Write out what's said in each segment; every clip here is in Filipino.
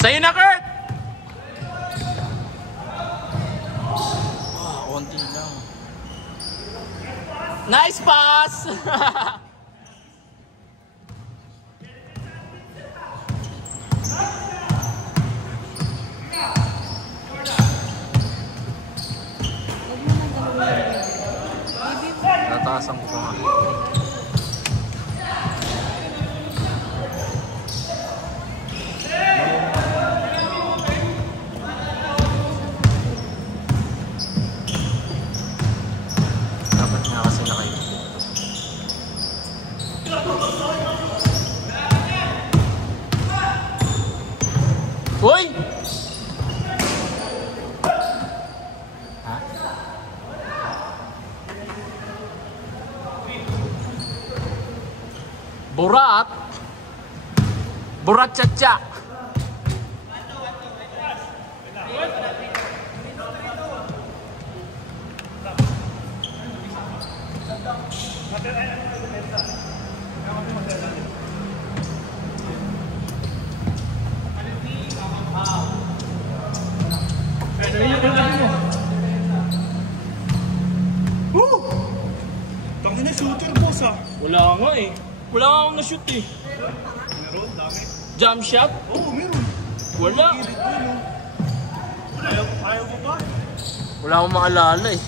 Sa'yo na, Kurt! Konti lang. Nice pass! Nataasan ko nga. Dapat nga kasi nakaibig. Uy! Ha? Burat! Burat cha-cha! Tangin na shooter boss ah. Wala nga eh. Wala nga akong na-shoot eh. Meron, dami. Jump shot? Oo, meron. Wala. Ayaw mo ba? Wala akong maalala eh.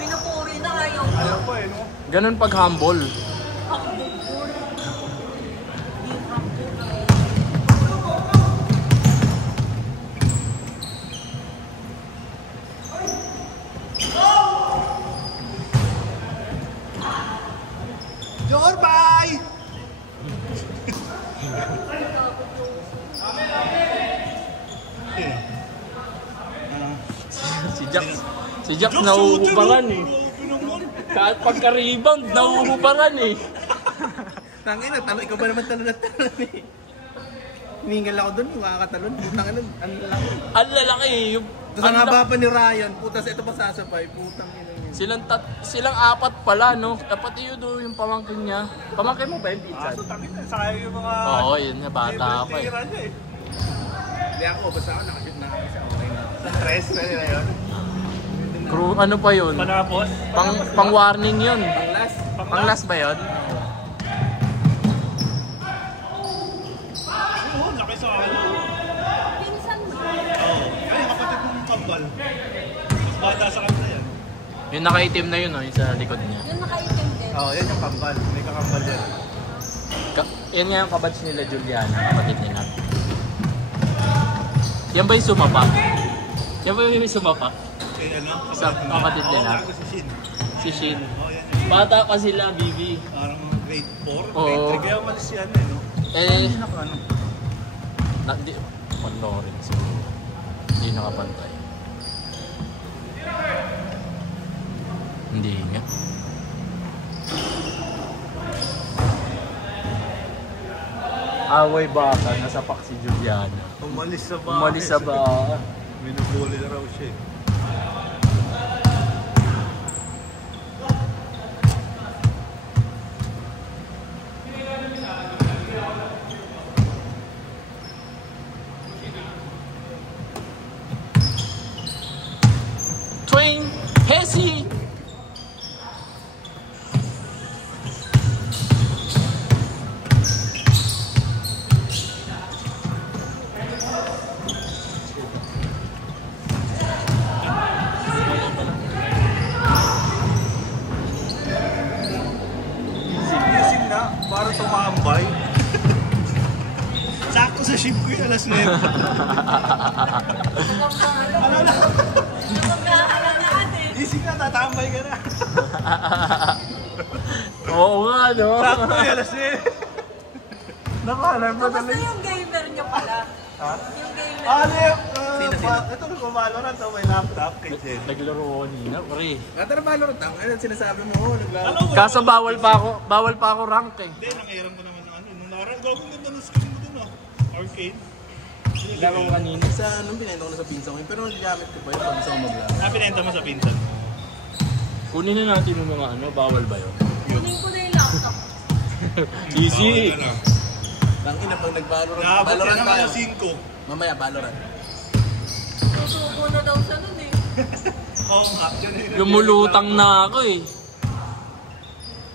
Pinupuri na ayaw. Ayaw pa eh, no? Ganun pag humble. Jorbay! Si Jack nauubaran eh. Kahit pagka-rebound, nauubaran eh. Tangin na, ikaw ba naman talon at talon eh? Hiningal ako doon, makakatalon. Putang ina, ang lalaki. Ang lalaki eh. Tapos ang haba pa ni Ryan, putas ito pa sasabay, putang ina yun. Silang apat pala, no? Dapat yun doon yung pamangkin niya. Pamangkin mo ba yung pizza? So tangin na, sayang yung mga... Oo, yun nga, bata ako eh. Hindi ako, basta ako nakashoot na kami sa okay na. Sa stress na nila yun. Crew, ano pa yun? Panapos? Pang warning yun. Pang last? Pang last ba yun? Oo, laki sa akin. Pinsan mo. Oo, ay kapatid mong kambal. Mas bata sa kanila yan. Yung nakaitim na yun, no? Yung sa likod niya. Yung nakaitim din. Oo, yan yung kambal. May kakambal yan. Yan nga yung kabatch nila Juliana, kapatid nila. Yan ba yung sumapa? Yan ba yung sumapa? Eh ano? Sa kapatid nila? Oo, si Shin. Si Shin. Oo, yan yun. Bata pa sila, Bibi. Parang grade 4, Oo. grade 3. Kaya umalis yan eh, no? Eh, Hindi na ano. panoorin siguro. Hindi nakapantay. Hindi nga. Away baka, nasapak si Juliana. Umalis sa bahay. Umalis sa baka. Minubuli na raw siya eh. Twain, Hesi! Gising na, para tumambay. Sakto sa ship ko yun, alas 9. Gising na, tatambay ka na. Oo nga, no? Sakto yun, alas 9. Nakahalar mo Kamusta talaga. yung gamer niyo pala? Ha? Yung gamer. Ano yung... Ito nag-Valorant ako, may laptop kay Jen. Naglaro ko kanina, pre. Nata Valorant ako, ano sinasabi mo? Naglaro. Kaso bawal pa ako rank eh. Hindi, nangiram ko naman ng ano. Nung nakaraan, gagawin ganda ng skin mo dun ah. Arcade. Laro ko kanina. Sa nung binenta ko na sa pinsan ko, pero nagamit ko pa yun pag isa ko maglaro. Ah, binenta mo sa pinsan? Kunin na natin yung mga ano, bawal ba yun? Kunin ko na yung laptop. Easy! Tangina, pag nag-Valorant. Nakabot Valorant yan naman tayo. ng 5. Mamaya, Valorant. Susuko na daw siya nun eh. Oo nga. Lumulutang na ako eh.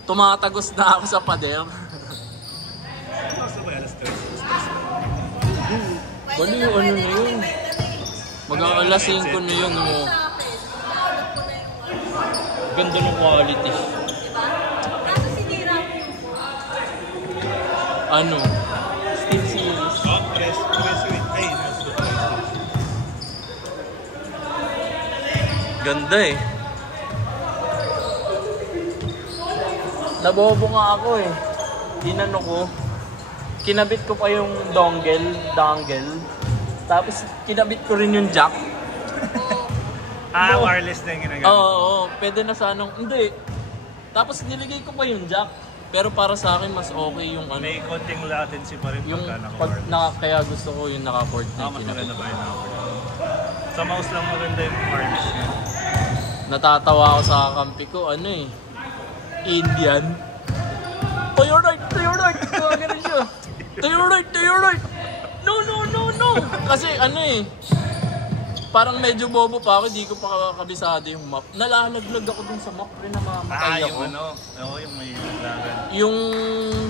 Tumatagos na ako sa pader. Gusto ba yan? Stress. Ano yung ano na yun? Mag-aalas 5 na yun mo. Sa akin, naulog ko na yung ano. Ganda ng quality. Diba? Kaso sinira ko yung Ano? Steel series. Oh, press with. Ay, nasa the press. Ganda eh. Nabobo nga ako eh. Inano ko. Kinabit ko pa yung dongle. Tapos kinabit ko rin yung jack. Wireless na yung ginagamit. Oo, pwede na sa anong... Hindi. Tapos niligay ko pa yung jack. Pero para sa akin mas okay yung ano. May konting latency pa rin Yung pagka pag naka-wireless. kaya gusto ko yung naka-cord na Mas kinabit. maganda pa rin naka-wireless. Sa mouse lang maganda yung wireless niya. Natatawa ako sa kampi ko, ano eh. Indian. To your right! Gano'n siya. To your right! No! Kasi ano eh. Parang medyo bobo pa ako, di ko pa kabisado yung map. Nalalaglag ako dun sa map rin na mamatay Yung ako. ano. Oo, yung may lagan. Yung...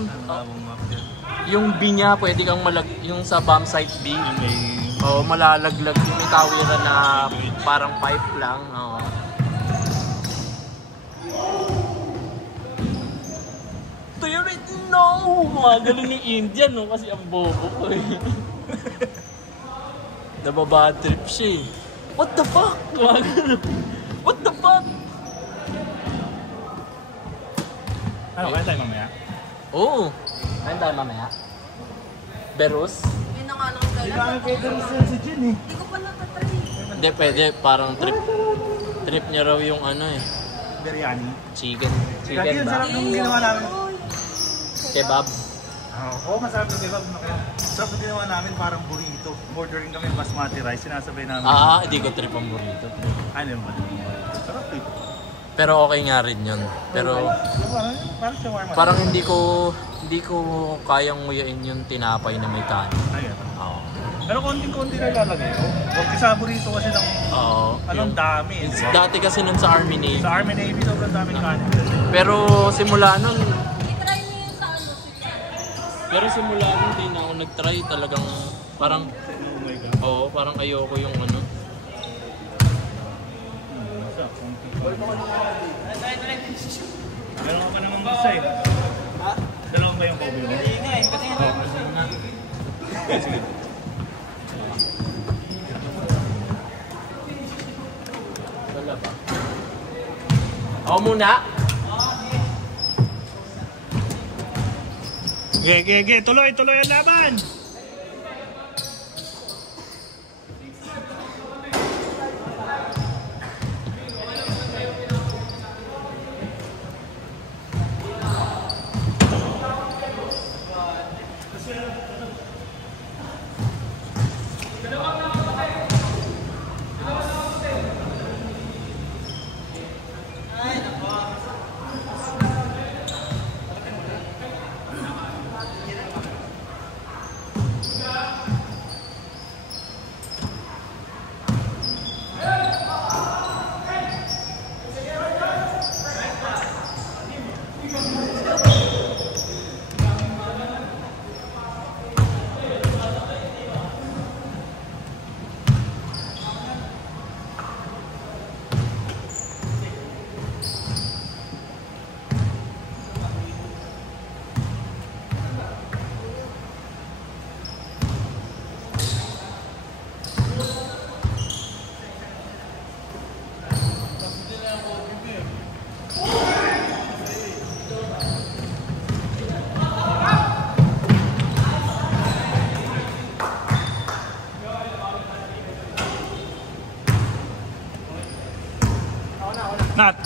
Ang labong map yan. yung B niya, pwede kang yung sa bomb site B. Yung may... Oo, malalaglag. Yung may tawiran na parang pipe lang. Oo. To your right, no! Mga ganun yung Indian, no? Kasi ang bobo ko eh. Nababad trip siya eh. What the fuck? Mga ganun. What the fuck? Ano, kaya tayo mamaya? Oo. Kain tayo mamaya. Berus? Yun na nga lang dala. si Jin eh. Hindi ko pa natatry. Hindi, pwede. Parang trip. Trip niya raw yung ano eh. Biryani. Chicken Lagi yun, ba? sarap nung ginawa namin. Kebab? Oo, masarap na kebab. Sarap na ginawa namin parang burrito. Ordering kami basmati rice, sinasabay namin. Hindi ko trip ang burrito. Ano yung sarap eh. Pero okay nga rin yun. Pero Parang shawarma. parang hindi ko kayang nguyain yung tinapay na may kanin. Ayun. Oo. Pero konting-konti na ilalagay ko. Huwag sa burrito kasi ng Oo. anong dami. Dati kasi nun sa Army Navy. Sa Army Navy, sobrang daming kanin. Pero simula nun, I-try niyo yun sa ano. hindi na ako nag-try talagang parang, Oh my God. parang ayoko yung ano. Meron ka pa naman basta eh. Ha? Dalawang ba yung Kobe mo? Hindi nga eh. Kasi sige. Wala ba? Ako muna. Ge. Tuloy ang laban! Nat!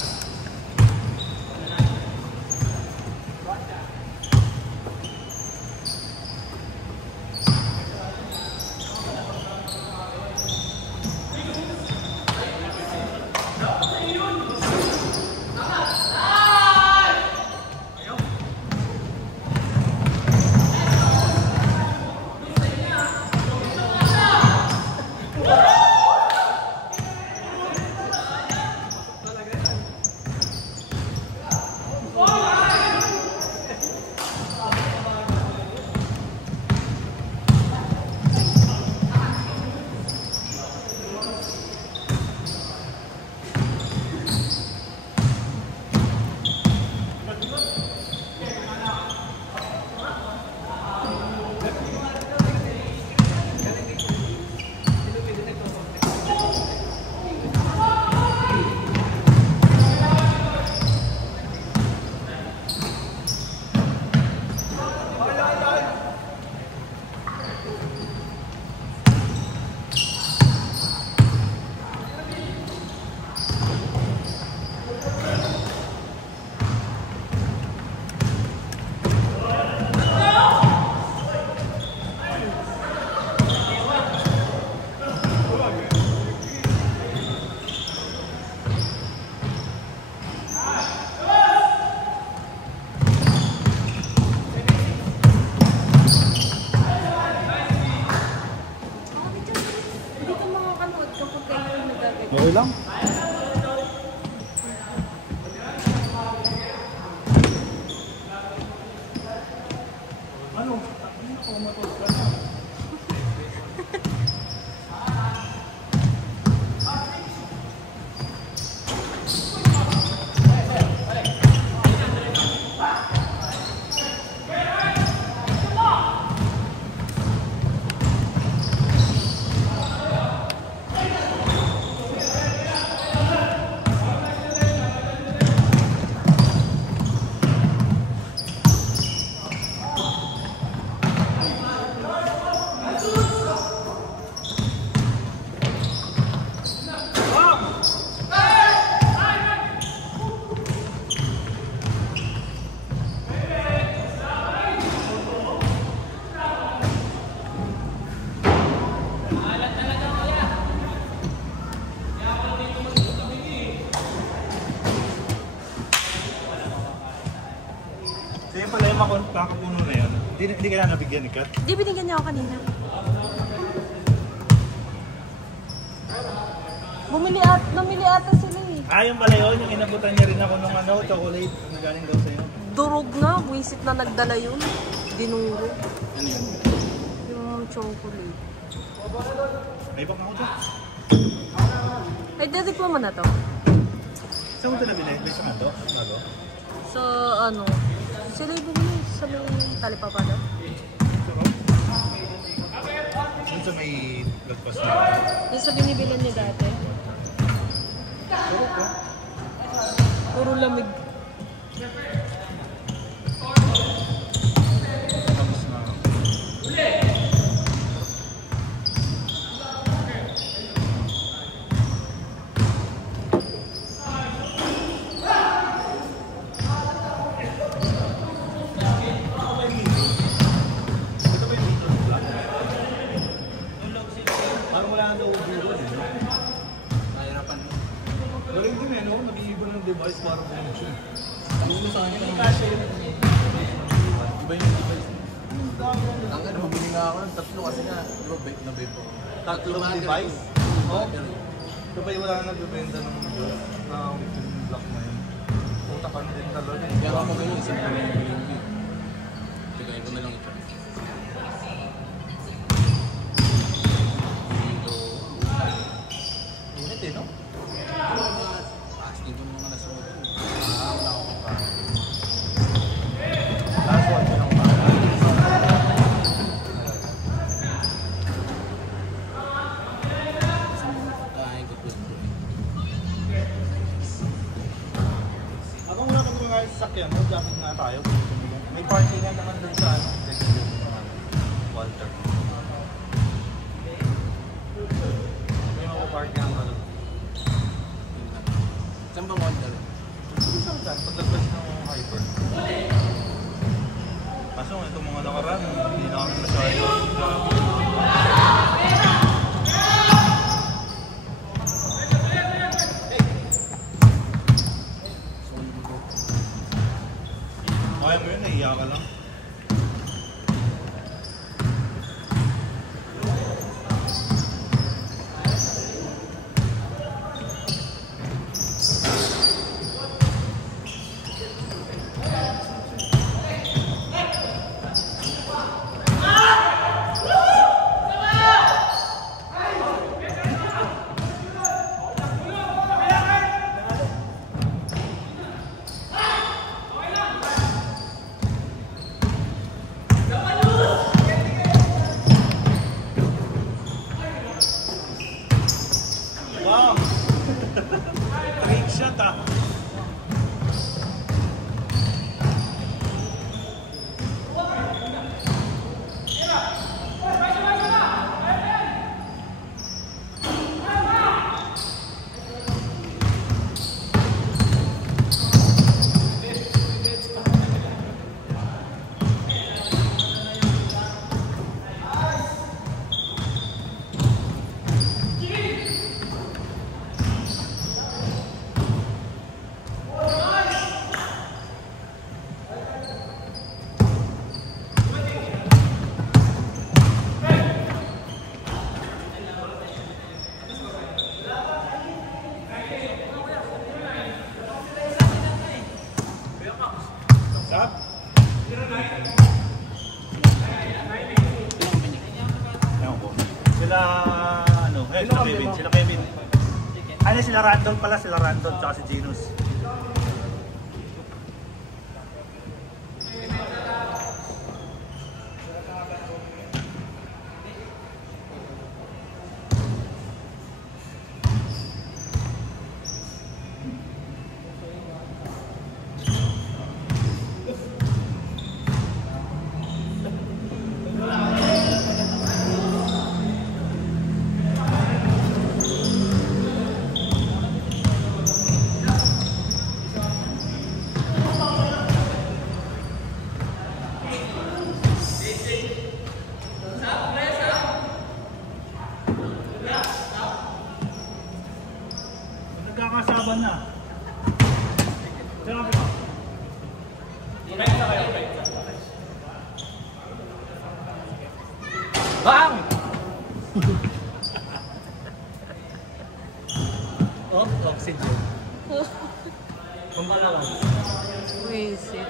yung makapuno na yun, hindi ka na nabigyan ni Kat? Di binigyan niya ako kanina. Namili ata sila eh. Yung pala yun, yung inabutan niya rin ako ng chocolate na galing daw sa'yo. Durog na, wisit na nagdala yun. Dinuro. Ano yun? Yung chocolate. May ibang ako dyan. Ay, dedikwa mo na to. Saan mo ito nabili? May samato? Ano? So, sila yung bumili sa may Talipapa daw. Saan sa may lagpas na? Yung sa binibilan niya dati. Puro lamig. Tapos na. Parang wala na daw ulo. Nahirapan mo. Galing din no? Nag-iiba ng device para ganun siya. Ano mo sa akin? Ang kasya yun. Iba yung device. Ang bumili nga ako ng 3 kasi nga, di ba, vape na vape ko. 3 device? Oo. Ito ba yung wala na nagbibenta ng block na yun? Puta ka na din talaga. Kaya nga magaling isang ko yung bili. Tigay ko na lang ito. Init eh, no? Asking ko mga nasuot. Wala akong pa. Last one siya ng pa. Kain ko po. Habang wala kami mga sasakyan, mag-jacket na tayo. May parking nga naman dun sa Walter. May mapaparking ang ano. Saan ba Walter? Saan dyan? Paglagpas ng hyper. Kaso itong mga nakaraan, hindi na kami masyado. Kaya mo yun, nahiya ka lang. Wow! Trick shot ah! Stop! Ewan ko. Sila, sila Kevin. Sila Kevin. Sila Randall pala. Sila Randall tsaka si Genus. Nagkakasaban na. Sino ka? Kumenta kayo, kumenta. Bang! Oh, oxygen. Kung malakas. Wisit.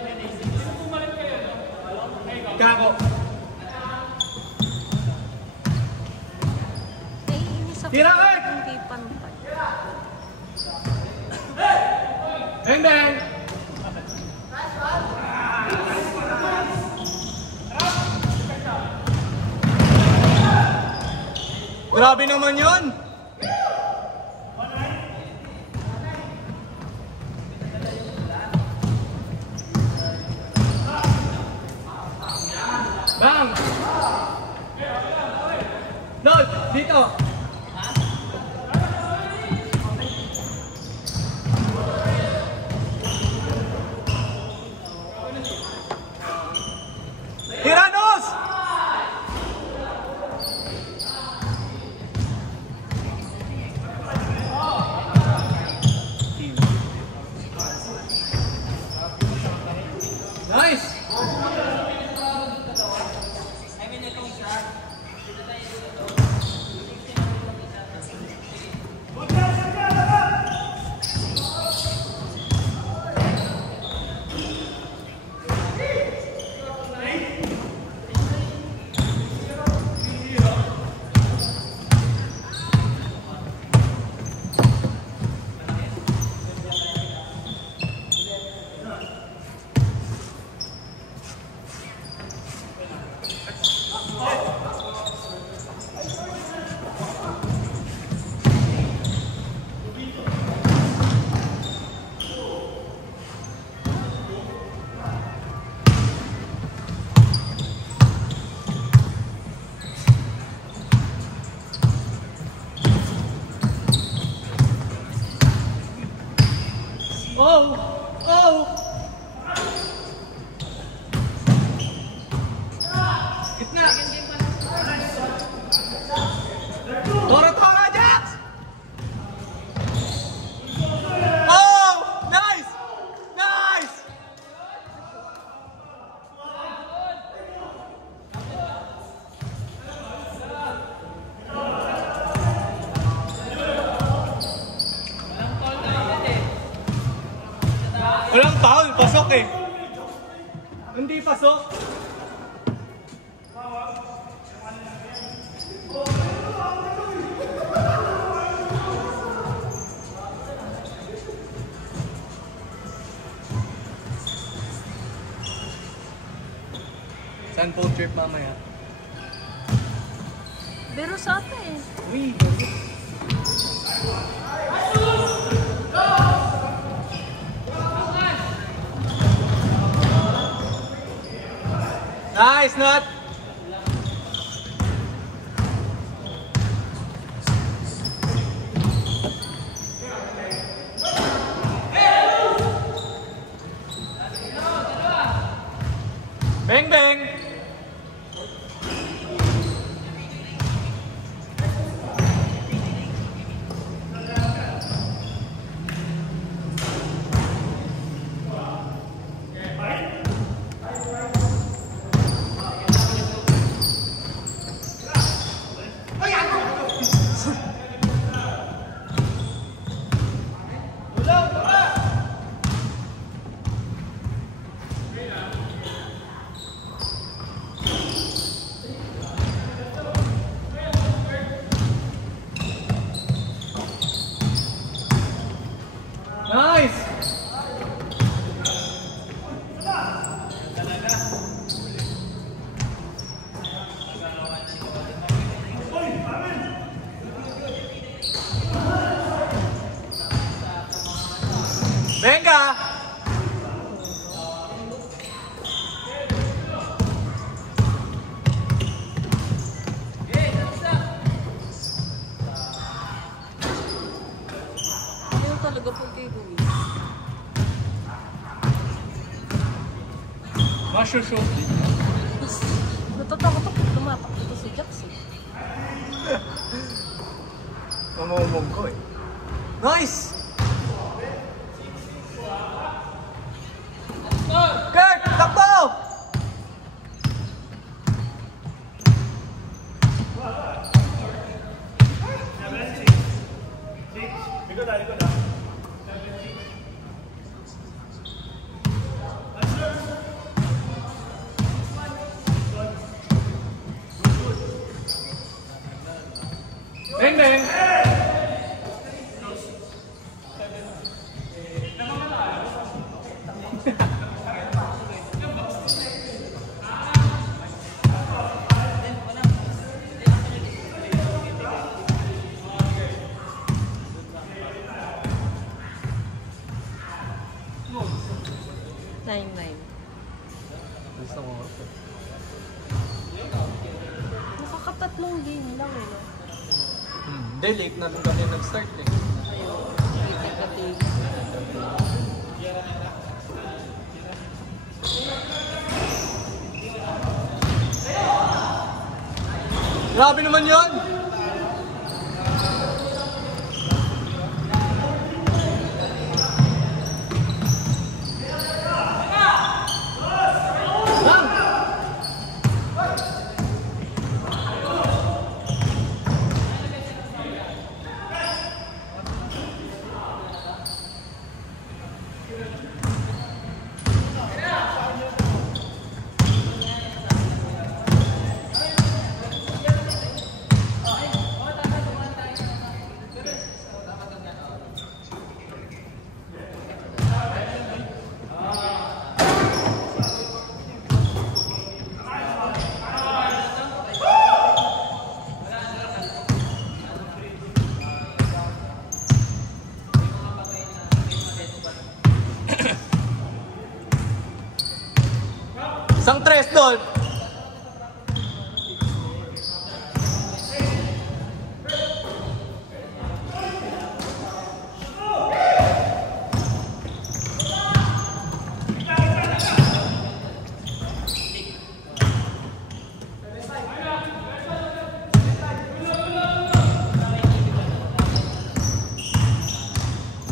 Kako. Naiinis ako. Tira, Art! Hindi pantay. Bang bang! Grabe naman yun! Bang! Lord, dito! Tiranos! Nice! Oh! Oh! Gitna! Tora-tora, Jax! Oh! Nice! Nice! Walang foul, pasok eh. Hindi pasok. Saan po trip mamaya? Pero sa atin. Uy, nice, Nut! Bang bang! Nice! Venga! Ayaw talaga po kay Luis. Masyushoot. Natatakot ako lumapak dito si Jackson. Mamumong ko eh. Nice! Kurt! Takbo! 9-9. Gusto mo. Nakakatatlong game lang eh. No? Hindi, late na rin kami nag-start eh. Ayun. Kritik. Grabe naman yun! Isang tres doon.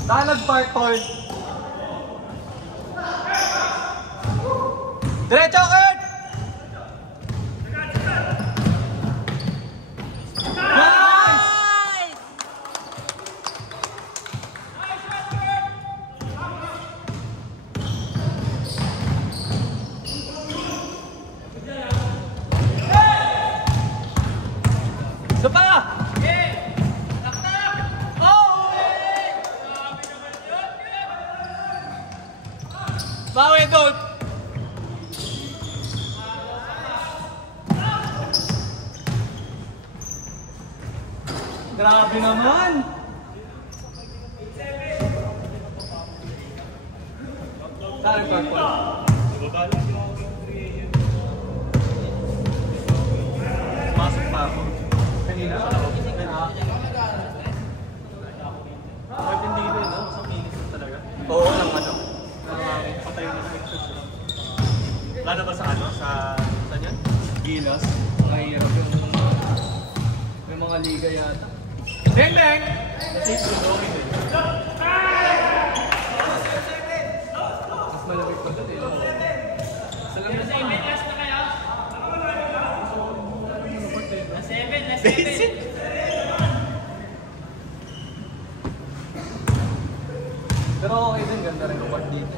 Saan nag-park, Paul? Diretso, Kurt! Nice! Isa pa! Bawi doon! Grabe naman! Saan ang park? Masok pa ako. Kanina? Ba't hindi rin, no? Sa minutes talaga? Oo, lang ano. Patay na sa lalo ba sa ano? Sa saan yan? Gilas. Mahirap yung may mga liga yata. Deng deng! Kasi sudokin eh. Mas malamig pa doon eh. Salam na sa inyo. Last na kayo? Na 7. Basic! Pero okay din, ganda rin kapag dito.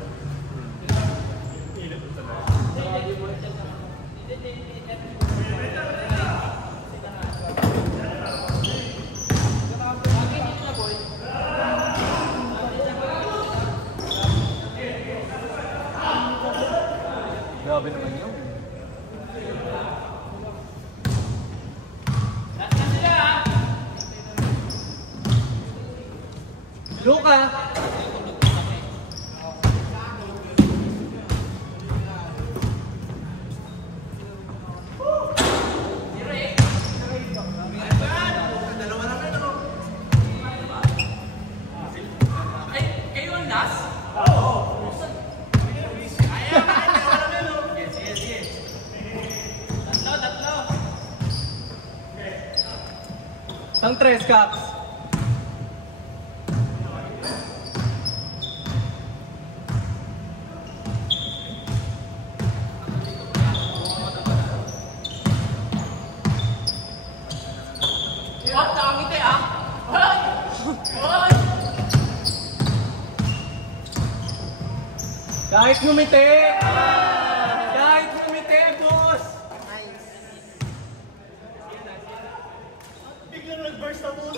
Grabe naman yun. Luka! Ang 3 caps. Kahit ngumiti! Kahit ngumiti, boss! Biglang nag-burst ako.